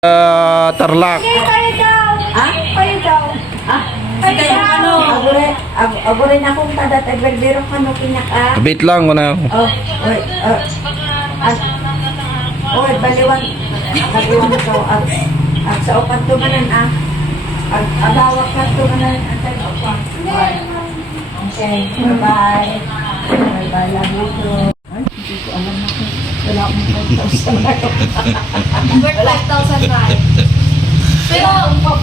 Tarlac. Kayo daw. Kayo daw. Sige yung ano. Agurin akong tadat. Agberdero ka no pinaka. Bit lang ko na. Wait. Baliwan. Baliwan ko. Sa upat tumanan agawak ka tumanan. Okay. Bye-bye. Bye-bye. Love you too. Ay, hindi ko alam na kung wala akong 5,000 na. Worth 5,000 Pero,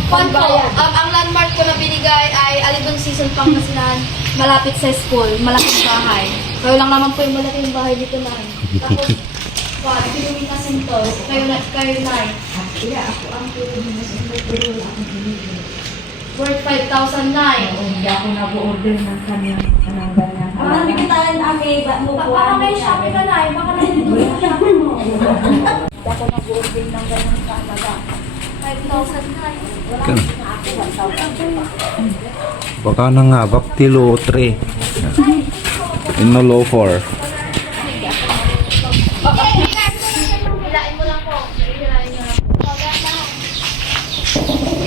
fun ko, ang landmark ko na binigay ay Alibon Season Pangasinan, malapit sa school, malaking bahay. Kayo lang naman po yung malaking bahay dito na. Tapos, pinuwi na sinto, kayo na. Kaya ako ang pinuwi na sinto, pero wala akong pinuwi. Worth 5,000 na. Hindi ako nag-order ng kanyang ganyan. Bigitan ami, Baka may shopping ka na, baka may shopping mo. Hindi ako nag-order ng ganyan sa alaga. 5,000 na. Wala Kan. na ako 1,000. Baka na nga, baktilo 3. Inolo 4. Hilain mo lang po. Hilain mo lang po.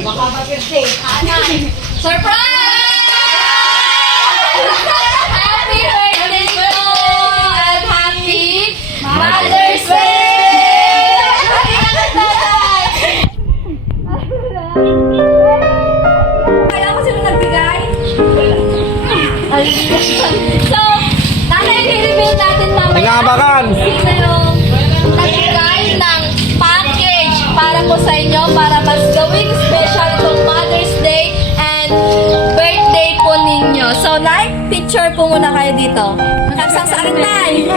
Baka ba-birthday? Surprise! Happy birthday to and happy Mother's Day! Kaya ko sila nagbigay? So, nanay, i-reveal natin mamaya. Tingabakan! Sino yung nagbigay ng package para po sa inyo para mas gawing special itong Mother's Day and birthday po ninyo. So, like, picture po muna kayo dito. Kapsang sa akin, Tay.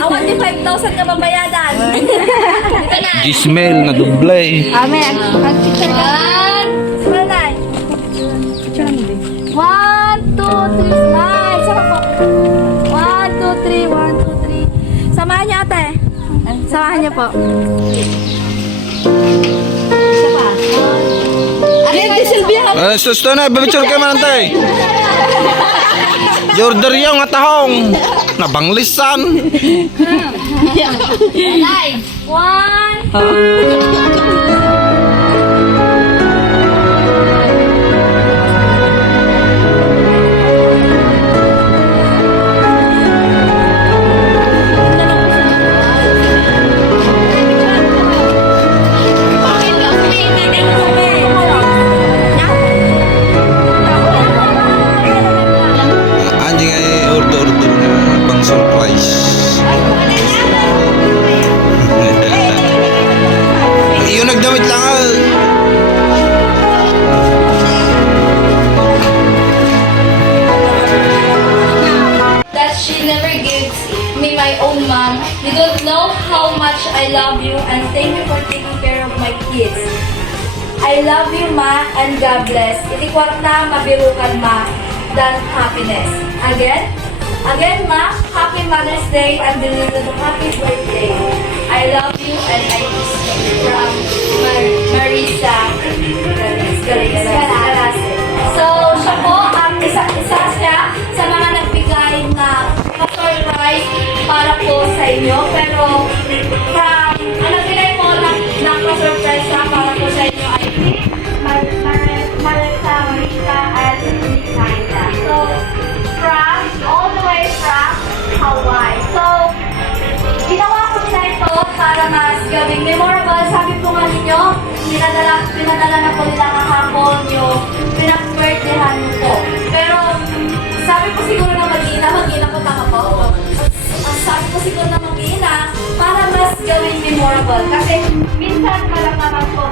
Awan di 5,000 ka babayadan. Dito na. Gismel na dublay. Amen. Mag-picture ka. Smile, Tay. 1, 2, 3, smile. Sama po. 1, 2, 3, 1, 2, 3. Samahan niyo, ate. Samahan niyo po. Isa pa. Ate, Silvia. Susto na, babitsur kayo manantay. Jorder yung atahong. Nabanglisan. Tay. 1. Anjing ay order-order ng pang surprise. Iyon nagdamit lang ah. That she never gives me my own mom. You don't know how much I love you and thank you for taking care of my kids. I love you, Ma, and God bless. Itikwak na mabirukan, Ma, than happiness. Again, Ma, happy Mother's Day and belated happy birthday. I love you and I miss you. From Marisa Galase. So, siya po, ang isa siya sa mga nagbigay na surprise para po sa inyo. Pero, ang nagbigay po ng surprise para po sa inyo ay Marisa and Lisa. So, all the way from Hawaii. So, ginawa ko nila ito para mas gawing memorable. Sabi po nga ninyo, pinadala na po nila kahapon yung pinag-birthdayhan po. Pero, sabi po siguro na mag-iina po tama po. Sabi po siguro na mag-iina para mas gawing memorable. Kasi, minsan malang naman po,